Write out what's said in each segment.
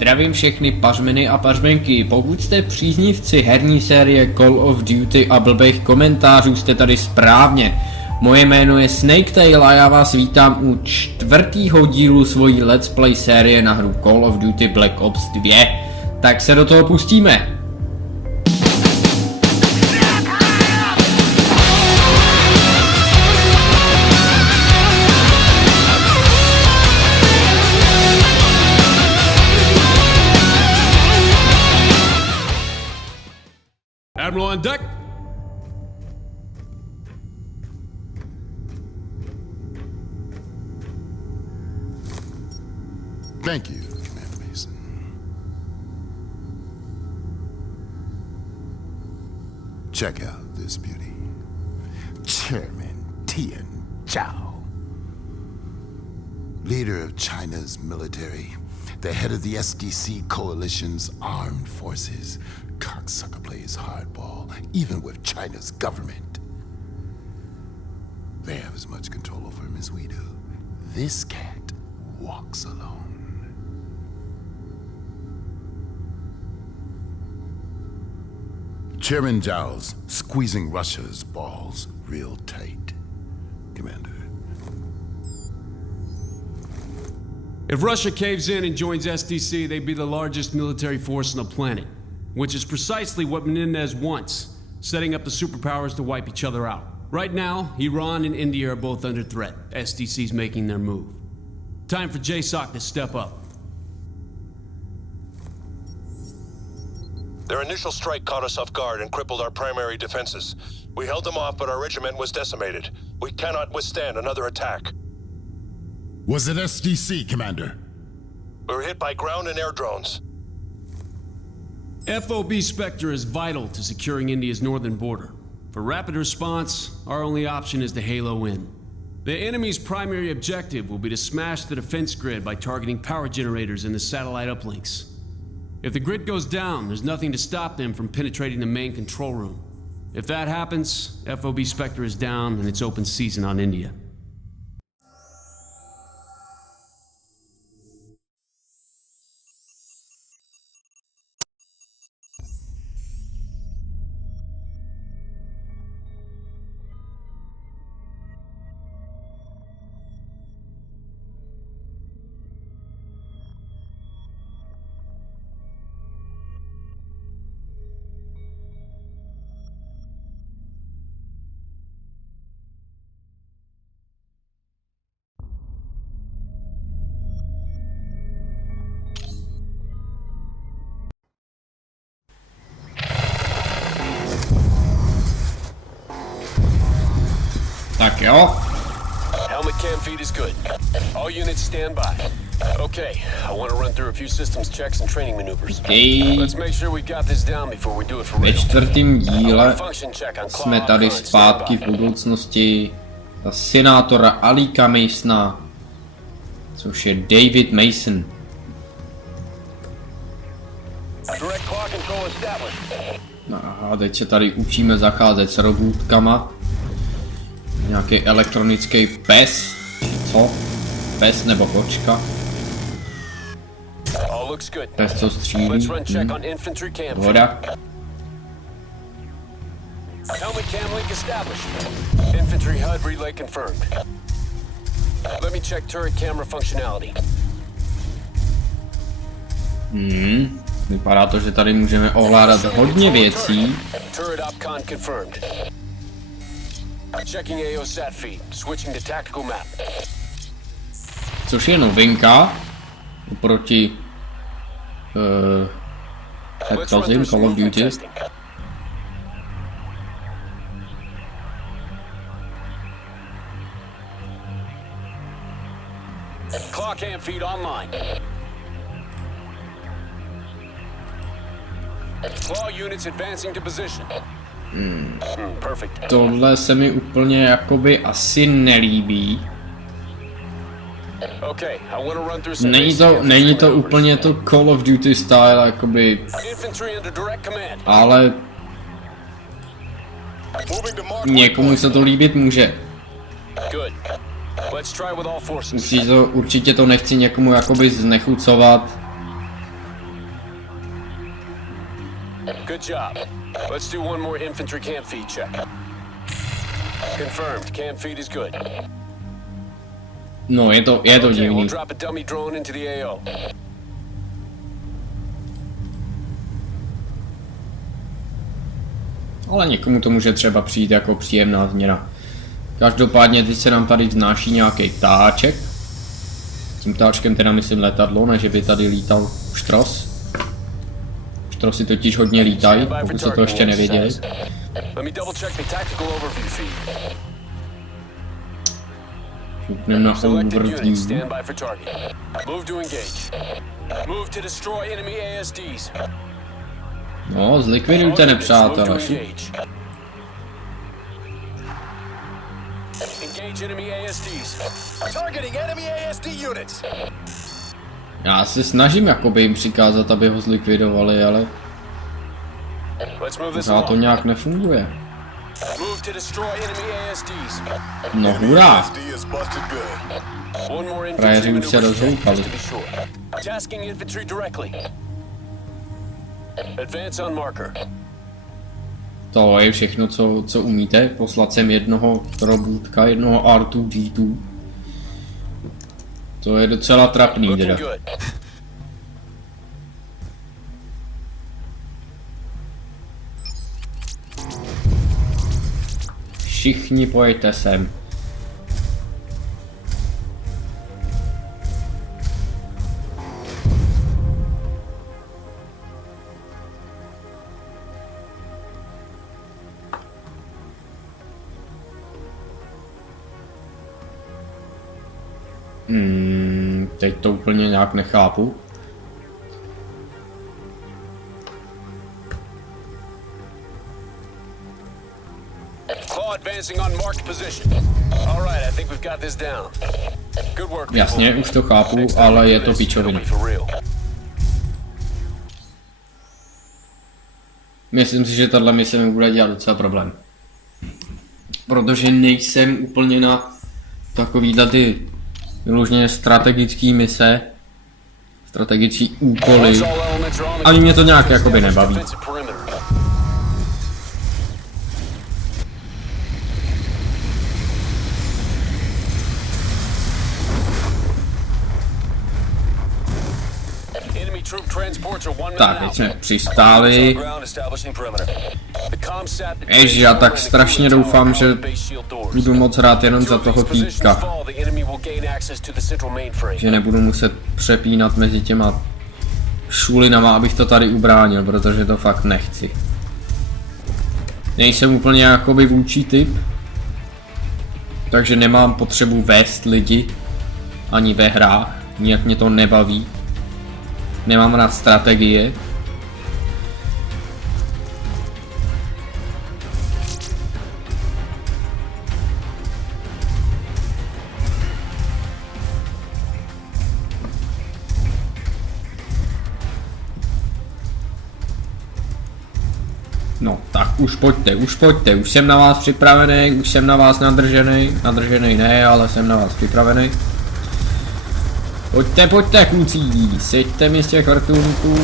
Zdravím všechny pařmeny a pařmenky, pokud jste příznivci herní série Call of Duty a blbých komentářů, jste tady správně. Moje jméno je Snaketail a já vás vítám u 4. dílu svojí Let's Play série na hru Call of Duty Black Ops 2. Tak se do toho pustíme. Admiral on deck. Thank you, Commander Mason. Check out this beauty. Chairman Tian Zhao. Leader of China's military. The head of the SDC Coalition's armed forces. Cocksucker plays hardball, even with China's government. They have as much control over him as we do. This cat walks alone. Chairman Zhao's squeezing Russia's balls real tight, Commander. If Russia caves in and joins SDC, they'd be the largest military force on the planet, which is precisely what Menendez wants, setting up the superpowers to wipe each other out. Right now, Iran and India are both under threat. SDC's making their move. Time for JSOC to step up. Their initial strike caught us off guard and crippled our primary defenses. We held them off, but our regiment was decimated. We cannot withstand another attack. Was it SDC, Commander? We were hit by ground and air drones. FOB Spectre is vital to securing India's northern border. For rapid response, our only option is to halo in. The enemy's primary objective will be to smash the defense grid by targeting power generators and the satellite uplinks. If the grid goes down, there's nothing to stop them from penetrating the main control room. If that happens, FOB Spectre is down and it's open season on India. Tak jo. Helmet cam feed is good. All units stand by. Okay, I want to run through a few systems checks and training maneuvers. Let's make sure we got this down before we do it for Ve real. 4. díle jsme tady zpátky v budoucnosti za senátora Alika Masona, což je David Mason. Direct clock control established. Aha, teď se tady učíme zacházet s robůtkama. Nějaký elektronický pes, co? Pes nebo kočka? Pes, co střílí. Voda. Helmet cam link established. Infantry HUD relay confirmed. Let me check turret camera functionality. Vypadá to, že tady můžeme ovládat hodně věcí. Turret opcon confirmed. Checking AO-SAT feed. Switching to tactical map. Což je novinka oproti předchozím Call of Duty. Clock and feed online. All units advancing to position. Perfect. Tohle se mi úplně jakoby asi nelíbí. Není to úplně to Call of Duty style, jakoby, ale někomu se to líbit může. Určitě to nechci někomu jakoby znechucovat. Good job. Let's do one more infantry camp feed check. Confirmed. Camp feed is good. No, je to Okay, we'll divný. drop a dummy drone into the AO. Ale někomu to může třeba přijít jako příjemná změna. Každopádně teď se nám tady vznáší nějaký ptáček. Tím ptáčkem teda myslím letadlo, ne že by tady lítal štros. Štrosy totiž hodně lítají, pokud jste to ještě nevěděli. Let me double check the tactical overview feed. Šupneme na Selected units, overview. stand by for target. Move to engage. Move to destroy enemy ASDs. No, zlikvidujte nepřátelé. Engage enemy ASDs. Targeting enemy ASD units. Já se snažím jakoby jim přikázat, aby ho zlikvidovali, ale Let's move this pořád to along. nějak nefunguje. Move to destroy enemy ASDs. No hurá! SD is busted good. One more Frajeři infantry už se maneuver check, rozhoupali. just to be sure. Tasking infantry directly. Advance on marker. To je všechno, co umíte. Poslat sem jednoho robůtka, jednoho R2D2. To je docela trapný Looking teda. good. Všichni pojďte sem. Teď to úplně nějak nechápu. Claw advancing on marked position. All right, I think we've got this down. Good work, people. Jasně, už to chápu, Next time ale we je do to this, it'll pičovina. be for real. Myslím si, že tahle mise mi bude dělat docela problém. Protože nejsem úplně na takovýhle ty vyloženě strategické mise, strategické úkoly. Once all elements are on the Ani mě to nějak ground, jakoby establish nebaví. defensive perimeter. Enemy troop transports are 1 minute Tak, teď out. jsme přistáli. Ground establishing perimeter. The comsat that Jež, já tak trains strašně the tower doufám, že base shield doors. budu moc hrát jenom za Two of toho these positions týpka. fall, the enemy will gain access to the central mainframe. Že nebudu muset přepínat mezi těma šulinama, abych to tady ubránil, protože to fakt nechci. Nejsem úplně jakoby vůči typ, takže nemám potřebu vést lidi, ani ve hrách, nijak mě to nebaví. Nemám rád strategie. No, tak už pojďte, už jsem na vás připravený, už jsem na vás nadržený ne, ale jsem na vás připravený. Pojďte kluci, seďte mi z těch vrtulníků,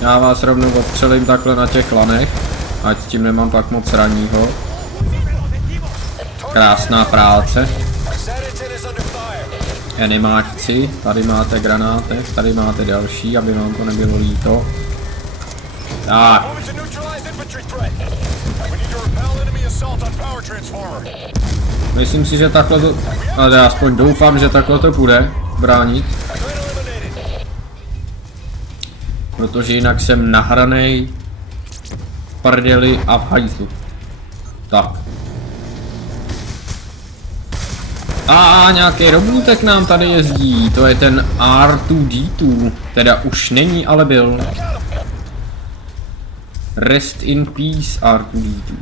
já vás rovnou odstřelím takhle na těch lanech, ať s tím nemám pak moc ranního. Krásná práce. Animáčci, tady máte granátek, tady máte další, aby vám to nebylo líto. Tak. Myslím si, že takhle to, ale já aspoň doufám, že takhle to bude bránit. Protože jinak jsem nahranej v prdeli a v hajzlu. Tak. A nějaký robůtek nám tady jezdí, to je ten R2D2, teda už není, ale byl. Rest in peace R2D2.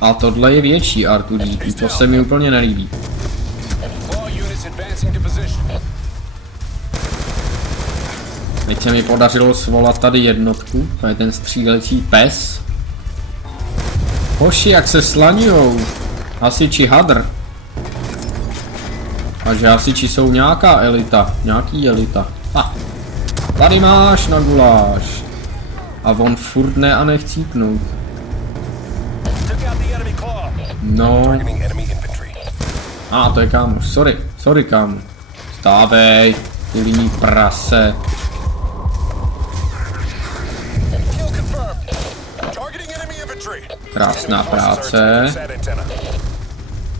A tohle je větší R2D2, to se mi úplně nelíbí. Teď se mi podařilo svolat tady jednotku, to je ten střílecí pes. Hoši, jak se slaňujou. Hasiči hadr. A že hasiči jsou nějaká elita, nějaký elita. Ha. Tady máš na guláš. A on furt ne a nechcípnout. No. To je kámoš, sorry kámo. Stávej, ty líný prase. Krásná práce.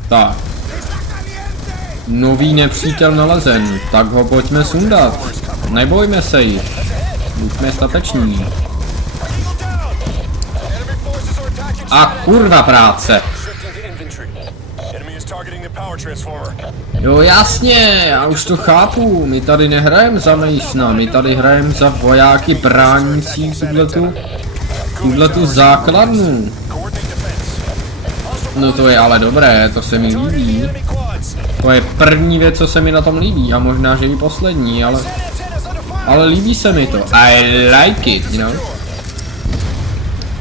Tak. Nový nepřítel nalezen, tak ho pojďme sundat. Nebojme se jich. Buďme stateční. A kurva práce. Jo jasně, já už to chápu, my tady nehrajeme za Masona, my tady hrajeme za vojáky bránící tuhletu základnu. No to je ale dobré, to se mi líbí. To je první věc, co se mi na tom líbí a možná, že i poslední, ale líbí se mi to. I like it, you know.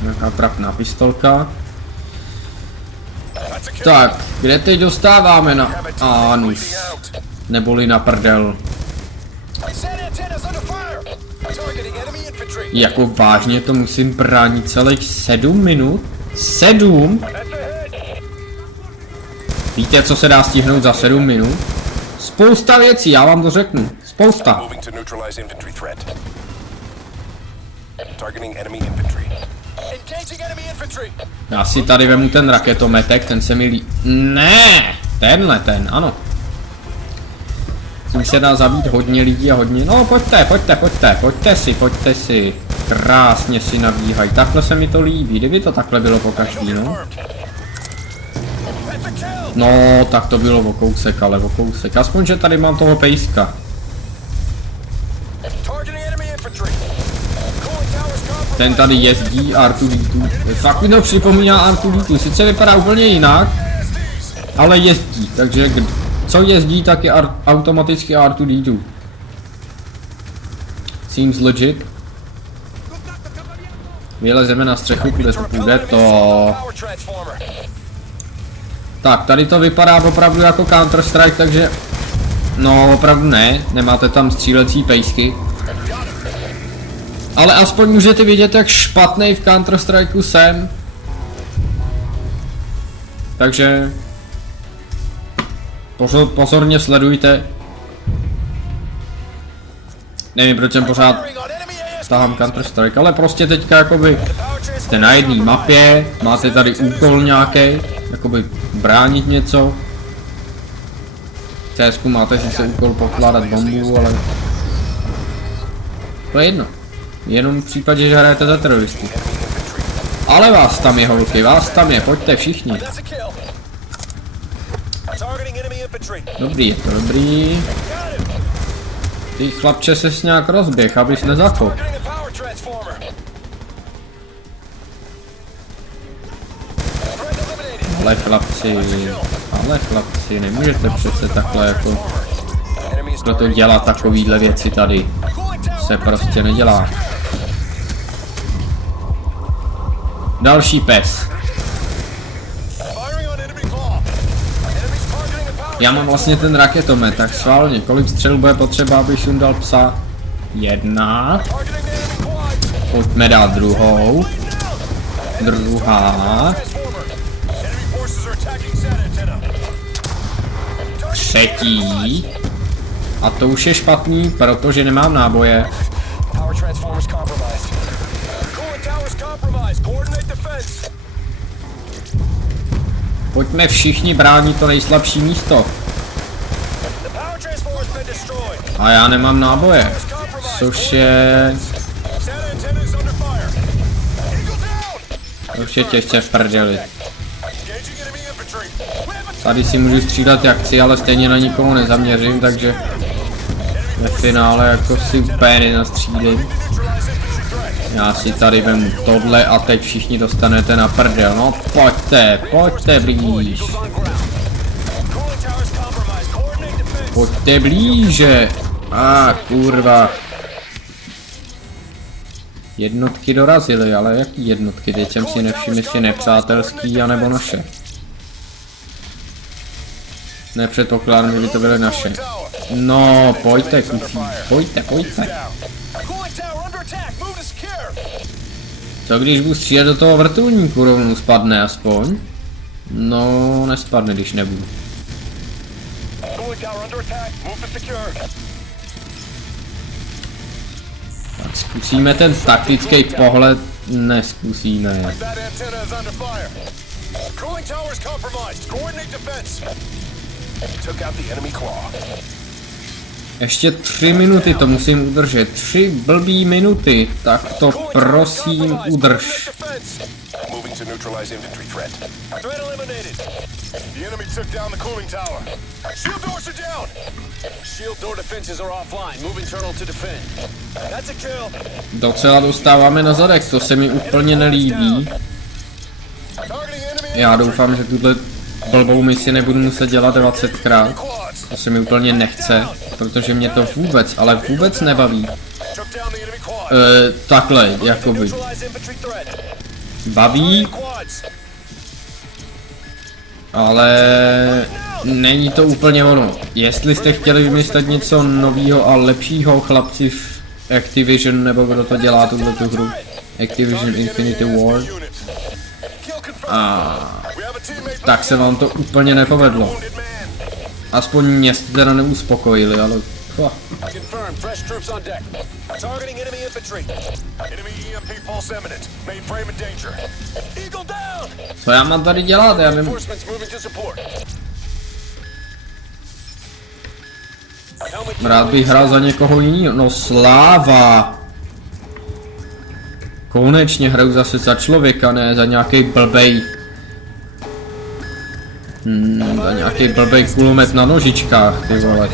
Nějaká trapná pistolka. Tak, kde teď dostáváme na anus? Neboli na prdel. Jako vážně to musím bránit celých 7 minut? 7? Víte, co se dá stihnout za 7 minut? Spousta věcí, já vám to řeknu. Spousta. Já si tady vemu ten raketometek, ten se mi líbí. Ne, ten, ano. Tím se dá zabít hodně lidí a hodně. No pojďte si. Krásně si nabíhají, takhle se mi to líbí, kdyby to takhle bylo po každý, no. No, tak to bylo o kousek, ale o kousek. Aspoň, že tady mám toho pejska. Ten tady jezdí R2D2. Fakt mi to připomíná R2D2. Sice vypadá úplně jinak, ale jezdí. Takže co jezdí, tak je automaticky R2D2. Seems legit. Vylezeme na střechu, kde to půjde to. Tak, tady to vypadá opravdu jako Counter-Strike, takže... No, opravdu ne, nemáte tam střílecí pejsky. Ale aspoň můžete vidět, jak špatnej v Counter-Strikeu jsem. Takže... Pozorně sledujte. Nevím, proč jsem pořád tahám Counter-Strike, ale prostě teďka jakoby jste na jedné mapě, máte tady úkol nějaký, jakoby bránit něco. V CSku máte sice úkol pokládat bombu, ale to je jedno. Jenom v případě, že hrajete za teroristy. Ale vás tam je, holky, vás tam je, pojďte všichni. Dobrý, je to dobrý. Ty chlapče ses nějak rozběh, abys nezakop. Ale chlapci, nemůžete přece takhle jako proto dělat takovýhle věci tady. Se prostě nedělá. Další pes. Já mám vlastně ten raketomet, tak schválně, kolik střel bude potřeba, abych sundal psa? 1. Pojďme dát druhou. Druhá. 3. A to už je špatný, protože nemám náboje. Pojďme všichni bránit to nejslabší místo. A já nemám náboje. Což je... Už je těžce v prdeli. Tady si můžu střídat jak chci, ale stejně na nikomu nezaměřím, takže ve finále jako si úplně nenastřílím. Já si tady vemu tohle a teď všichni dostanete na prdel. No pojďte blíž. Pojďte blíže. Kurva. Jednotky dorazily, ale jaký jednotky? Teď jsem si nevšiml, jestli nepřátelský, anebo naše. Nepředpokládám, že by to byly naše. No, pojďte, kucí. Pojďte. Co když budu střílet do toho vrtulníku, rovnou spadne aspoň? No, nespadne, když nebudu. Tak zkusíme ten taktický pohled. Neskusíme. Ještě 3 minuty to musím udržet. 3 blbý minuty. Tak to prosím udrž. Docela dostáváme na zadek, to se mi úplně nelíbí. Já doufám, že tuhle blbou misi nebudu muset dělat 20krát. To se mi úplně nechce, protože mě to vůbec, ale vůbec nebaví. Takhle, jakoby. Baví, ale není to úplně ono. Jestli jste chtěli vymyslet něco nového a lepšího, chlapci v Activision, nebo kdo to dělá tuto hru, Activision Infinity Ward, tak se vám to úplně nepovedlo. Aspoň mě jste teda neuspokojili, ale... Co já mám tady dělat? Já nevím. Rád bych hrál za někoho jiného. No sláva! Konečně hraju zase za člověka, ne za nějaký blbej. Za nějaký blbej kulomet na nožičkách, ty vole.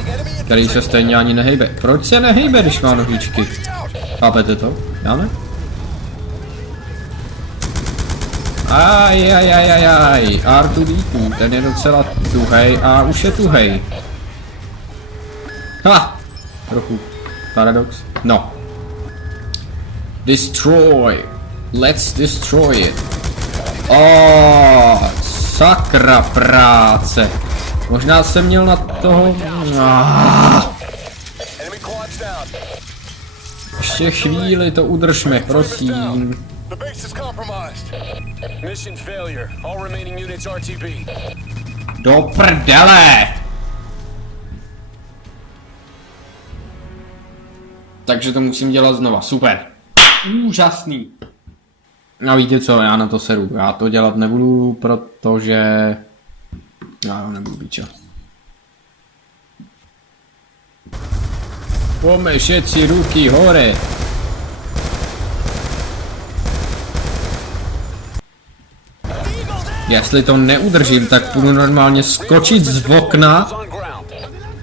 Který se stejně ani nehejbe. Proč se nehejbe, když má nožičky? Chápete to? Já ne? Ajajajajaj, R2D2, ten je docela tuhej a už je tuhej. Ha! Trochu paradox. No. Destroy. Let's destroy it. Sakra práce. Možná jsem měl na toho... Ještě chvíli to udržme, prosím. Do prdele! Takže to musím dělat znova, super. Úžasný. A víte co, já na to seru. Já to dělat nebudu, protože... Já nebudu biča. Pomešet si ruky hore. Jestli to neudržím, tak budu normálně skočit z okna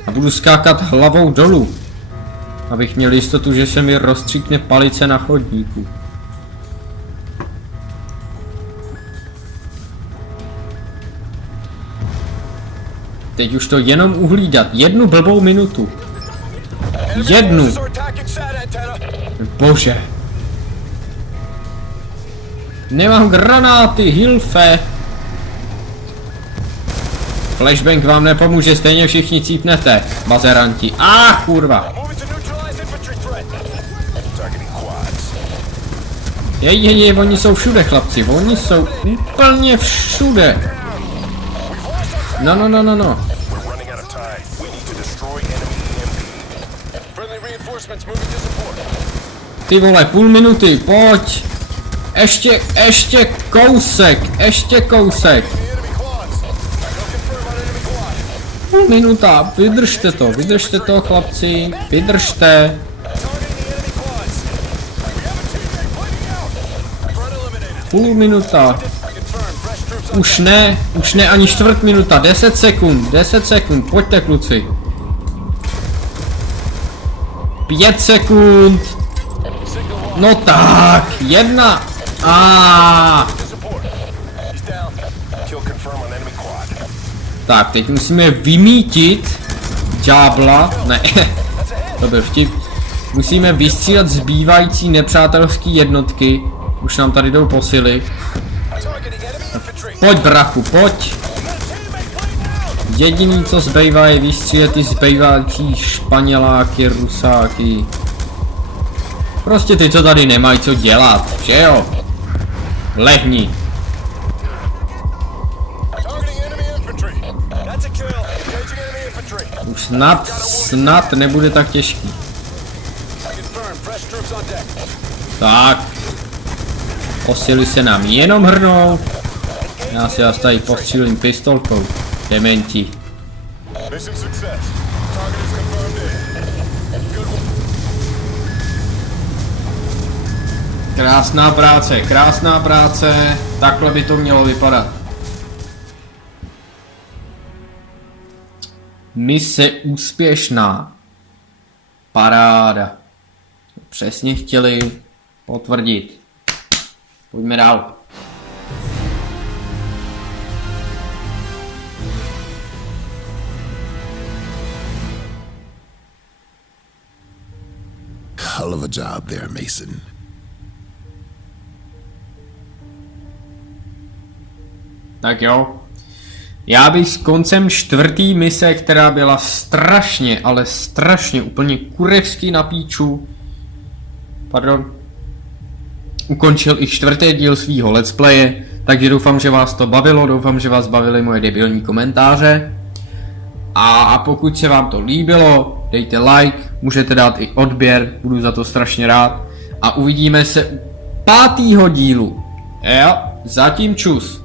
a budu skákat hlavou dolů. Abych měl jistotu, že se mi rozstříkne palice na chodníku. Teď už to jenom uhlídat. 1 blbou minutu. 1. Bože. Nemám granáty, hilfe. Flashbang vám nepomůže, stejně všichni cípnete, bazeranti. Kurva. Jej, oni jsou všude, chlapci, oni jsou úplně všude. No. Ty vole, půl minuty, pojď. Ještě kousek. Půl minuta, vydržte to, chlapci, vydržte. Půl minuta. Už ne ani čtvrt minuta, 10 sekund, pojďte kluci. 5 sekund. No tak, 1. Tak, teď musíme vymítit ďábla, ne, to byl vtip. Musíme vystřílet zbývající nepřátelské jednotky. Už nám tady jdou posily. Pojď brachu, pojď. Jediný co zbývá je vystřílet ty zbývající Španěláky, Rusáky. Prostě ty co tady nemají co dělat, že jo? Lehni. Targeting enemy infantry. That's a kill. Engaging enemy infantry. Už snad nebude tak těžký. Confirm. Fresh troops on deck. Tak. Posily se nám jenom hrnou. Já si vás tady postřílím pistolkou. Dementi. Mission success. Target is confirmed in. Good one. Krásná práce. Takhle by to mělo vypadat. Mise úspěšná. Paráda. Přesně chtěli potvrdit. Pojďme dál. Hell of a job there, Mason. Tak jo. Já bych s koncem 4. mise, která byla strašně, ale strašně úplně kurevsky na píču. Pardon. Ukončil i 4. díl svýho let's playe, takže doufám, že vás to bavilo, doufám, že vás bavily moje debilní komentáře. A pokud se vám to líbilo, dejte like, můžete dát i odběr, budu za to strašně rád. A uvidíme se u 5. dílu. Jo, zatím čus.